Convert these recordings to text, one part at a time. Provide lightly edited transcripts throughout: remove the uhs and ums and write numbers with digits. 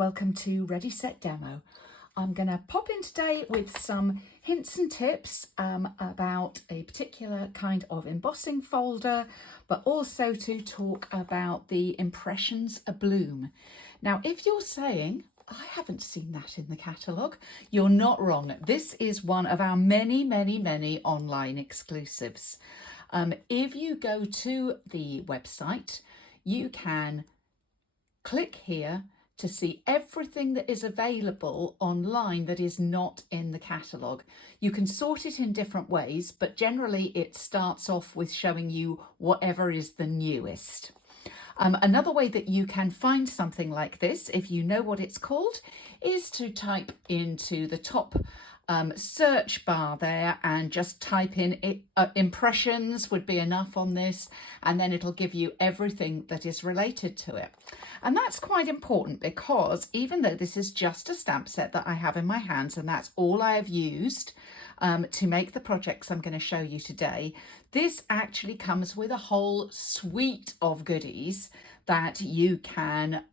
welcome to Ready Set Demo. I'm going to pop in today with some hints and tips about a particular kind of embossing folder, but also to talk about the Impressions Abloom. Now, if you're saying, I haven't seen that in the catalogue, you're not wrong. This is one of our many online exclusives. If you go to the website, you can click here to see everything that is available online that is not in the catalogue. You can sort it in different ways, but generally it starts off with showing you whatever is the newest. Another way that you can find something like this, if you know what it's called, is to type into the top search bar there and just type in impressions would be enough on this, and then it'll give you everything that is related to it. And that's quite important because even though this is just a stamp set that I have in my hands and that's all I have used to make the projects I'm going to show you today, this actually comes with a whole suite of goodies that you can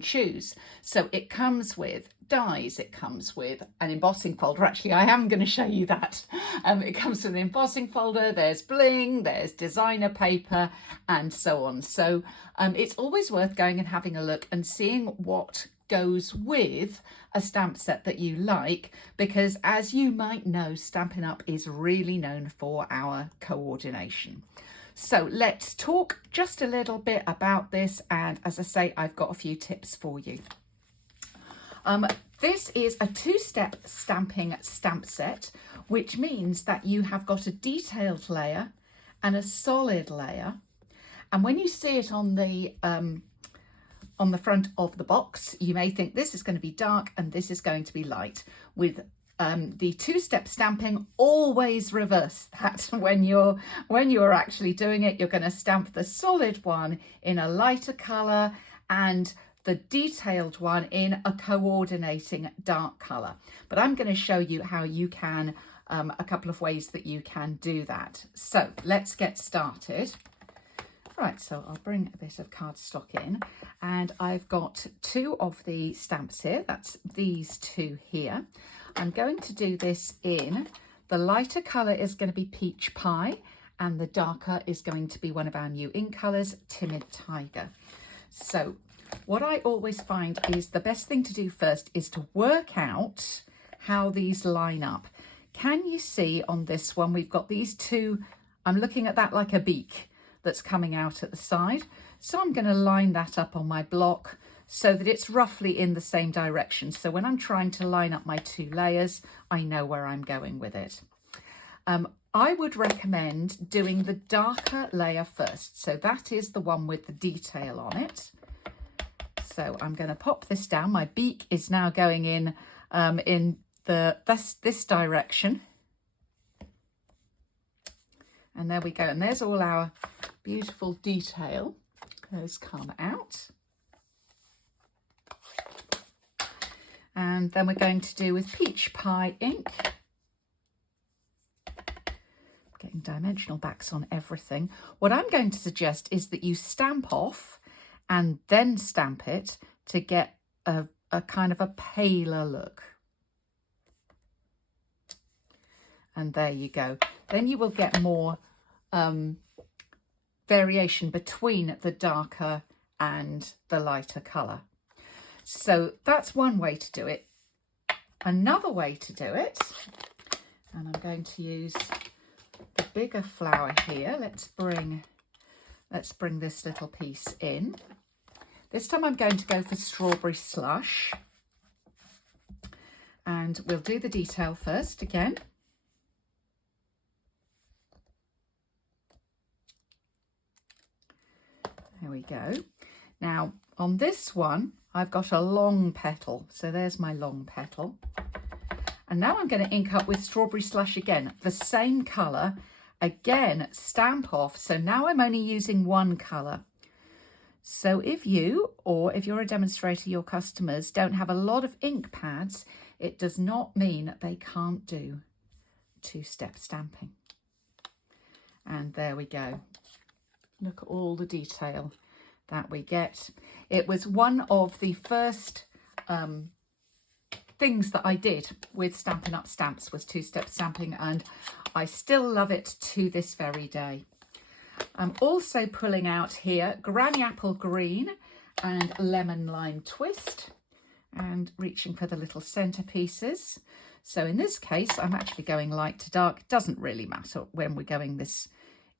choose. So it comes with dies, it comes with an embossing folder. Actually, I am going to show you that. It comes with an embossing folder, there's bling, there's designer paper, and so on. So it's always worth going and having a look and seeing what goes with a stamp set that you like, because as you might know, Stampin' Up is really known for our coordination. So let's talk just a little bit about this, and as I say, I've got a few tips for you. This is a two-step stamping stamp set, which means that you have got a detailed layer and a solid layer. And when you see it on the front of the box, you may think this is going to be dark and this is going to be light. With the two-step stamping, always reverse that. When you're actually doing it, you're going to stamp the solid one in a lighter colour and the detailed one in a coordinating dark colour. But I'm going to show you how you can, a couple of ways that you can do that. So let's get started. Right, so I'll bring a bit of cardstock in, and I've got two of the stamps here. That's these two here. I'm going to do this in, the lighter colour is going to be Peach Pie, and the darker is going to be one of our new ink colours, Timid Tiger. So what I always find is the best thing to do first is to work out how these line up. Can you see on this one, we've got these two, I'm looking at that like a beak that's coming out at the side. So I'm going to line that up on my block so that it's roughly in the same direction. So when I'm trying to line up my two layers, I know where I'm going with it. I would recommend doing the darker layer first. So that is the one with the detail on it. So I'm going to pop this down. My beak is now going in this direction. And there we go. And there's all our beautiful detail has come out. And then we're going to do with Peach Pie ink. Getting dimensional backs on everything. What I'm going to suggest is that you stamp off and then stamp it to get a kind of a paler look. And there you go. Then you will get more variation between the darker and the lighter colour. So that's one way to do it. Another way to do it, and I'm going to use the bigger flower here. Let's bring this little piece in. This time I'm going to go for Strawberry Slush, and we'll do the detail first again. There we go. Now on this one, I've got a long petal. So there's my long petal. And now I'm going to ink up with Strawberry Slush again, the same colour, again, stamp off. So now I'm only using one colour. So if you, or if you're a demonstrator, your customers don't have a lot of ink pads, it does not mean they can't do two-step stamping. And there we go. Look at all the detail that we get. It was one of the first things that I did with Stampin' Up stamps, was two-step stamping, and I still love it to this very day. I'm also pulling out here Granny Apple Green and Lemon Lime Twist, and reaching for the little centerpieces. So in this case, I'm actually going light to dark. It doesn't really matter when we're going this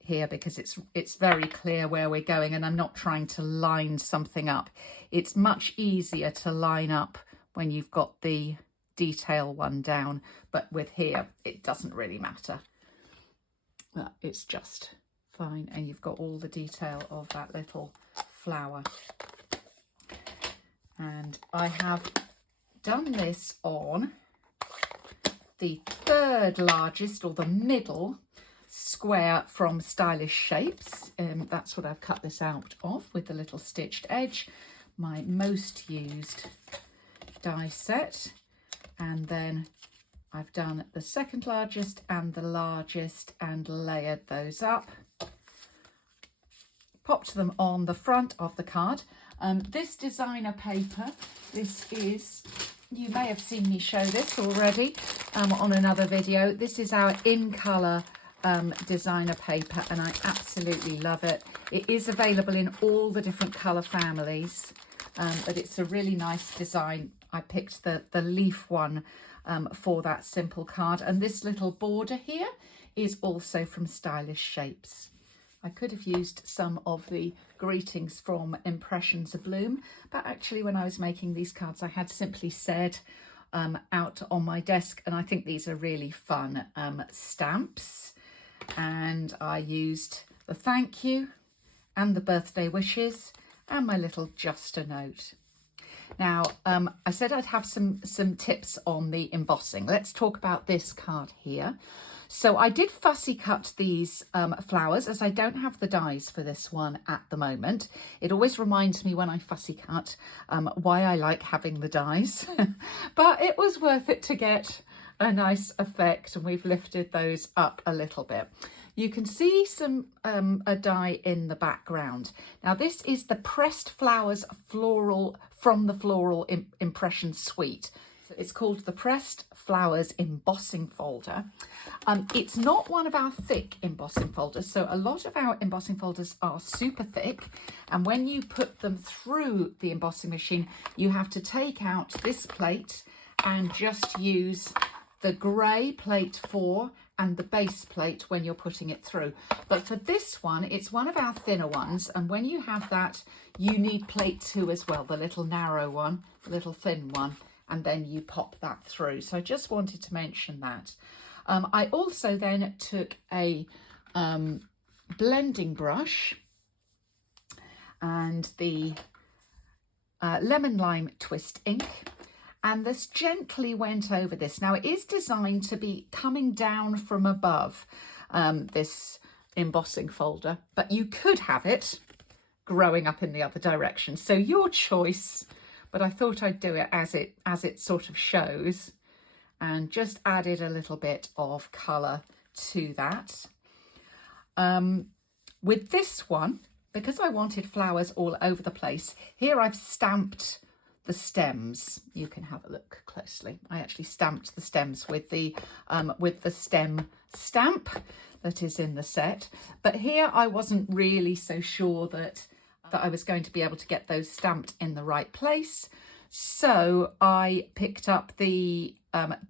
here, because it's very clear where we're going, and I'm not trying to line something up. It's much easier to line up when you've got the detail one down, but with here it doesn't really matter. It's just fine, and you've got all the detail of that little flower. And I have done this on the third largest, or the middle square from Stylish Shapes. That's what I've cut this out of, with the little stitched edge, my most used die set. And then I've done the second largest and the largest and layered those up, popped them on the front of the card. This designer paper, this is, you may have seen me show this already on another video. This is our in colour designer paper, and I absolutely love it. It is available in all the different colour families, but it's a really nice design. I picked the leaf one for that simple card, and this little border here is also from Stylish Shapes. I could have used some of the greetings from Impressions Abloom, but actually when I was making these cards I had simply said out on my desk, and I think these are really fun stamps, and I used the thank you and the birthday wishes and my little just a note. Now, I said I'd have some tips on the embossing. Let's talk about this card here. So I did fussy cut these flowers, as I don't have the dies for this one at the moment. It always reminds me when I fussy cut why I like having the dies, but it was worth it to get a nice effect, and we've lifted those up a little bit. You can see some a die in the background. Now this is the Pressed Flowers Floral from the Floral Impression Suite. So it's called the Pressed Flowers Embossing Folder. It's not one of our thick embossing folders, so a lot of our embossing folders are super thick, and when you put them through the embossing machine you have to take out this plate and just use the grey plate 4 and the base plate when you're putting it through. But for this one, it's one of our thinner ones, and when you have that, you need plate 2 as well, the little narrow one, the little thin one, and then you pop that through. So I just wanted to mention that. I also then took a blending brush and the Lemon Lime Twist ink, and this gently went over this. Now it is designed to be coming down from above, this embossing folder, but you could have it growing up in the other direction. So your choice, but I thought I'd do it as it sort of shows, and just added a little bit of colour to that. With this one, because I wanted flowers all over the place, here I've stamped the stems. You can have a look closely. I actually stamped the stems with the stem stamp that is in the set, but here I wasn't really so sure that I was going to be able to get those stamped in the right place, so I picked up the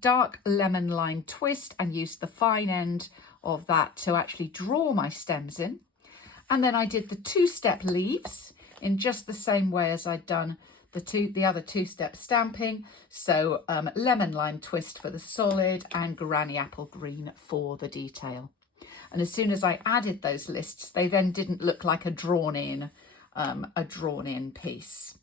dark Lemon Lime Twist and used the fine end of that to actually draw my stems in, and then I did the 2-step leaves in just the same way as I'd done the other 2-step stamping. So Lemon Lime Twist for the solid and Granny Apple Green for the detail. And as soon as I added those lists, they then didn't look like a drawn in piece.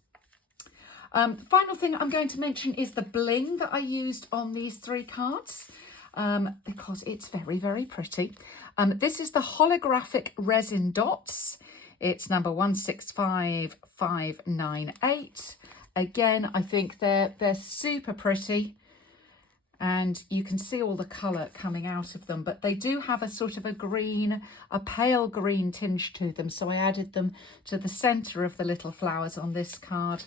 The final thing I'm going to mention is the bling that I used on these 3 cards, because it's very, very pretty. This is the holographic resin dots. It's number 165598. Again, I think they're super pretty, and you can see all the colour coming out of them, but they do have a sort of a green, a pale green tinge to them, so I added them to the centre of the little flowers on this card.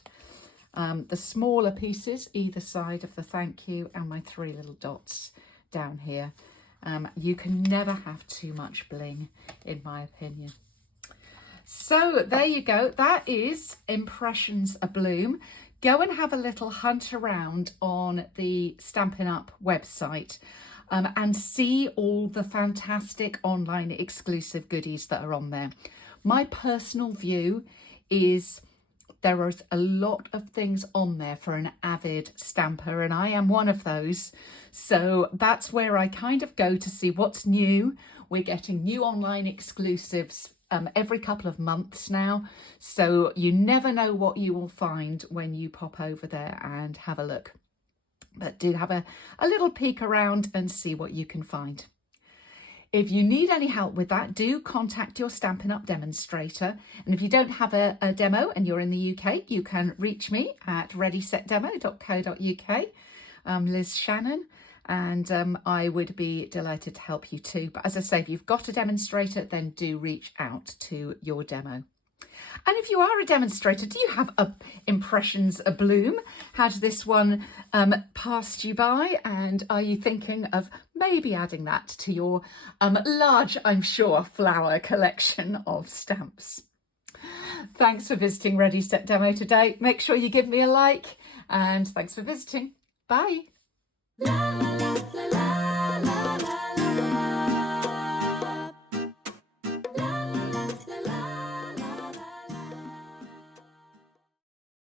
The smaller pieces either side of the thank you, and my 3 little dots down here. You can never have too much bling, in my opinion. So there you go, that is Impressions Abloom. Go and have a little hunt around on the Stampin' Up website and see all the fantastic online exclusive goodies that are on there. My personal view is there is a lot of things on there for an avid stamper, and I am one of those. So that's where I kind of go to see what's new. We're getting new online exclusives every couple of months now, so you never know what you will find when you pop over there and have a look. But do have a little peek around and see what you can find. If you need any help with that, do contact your Stampin' Up demonstrator. And if you don't have a demo and you're in the UK, you can reach me at readysetdemo.co.uk. Liz Shannon, and I would be delighted to help you too. But as I say, if you've got a demonstrator, then do reach out to your demo. And if you are a demonstrator, do you have Impressions Abloom? Has this one passed you by? And are you thinking of maybe adding that to your large, I'm sure, flower collection of stamps? Thanks for visiting Ready Set Demo today. Make sure you give me a like, and thanks for visiting. Bye.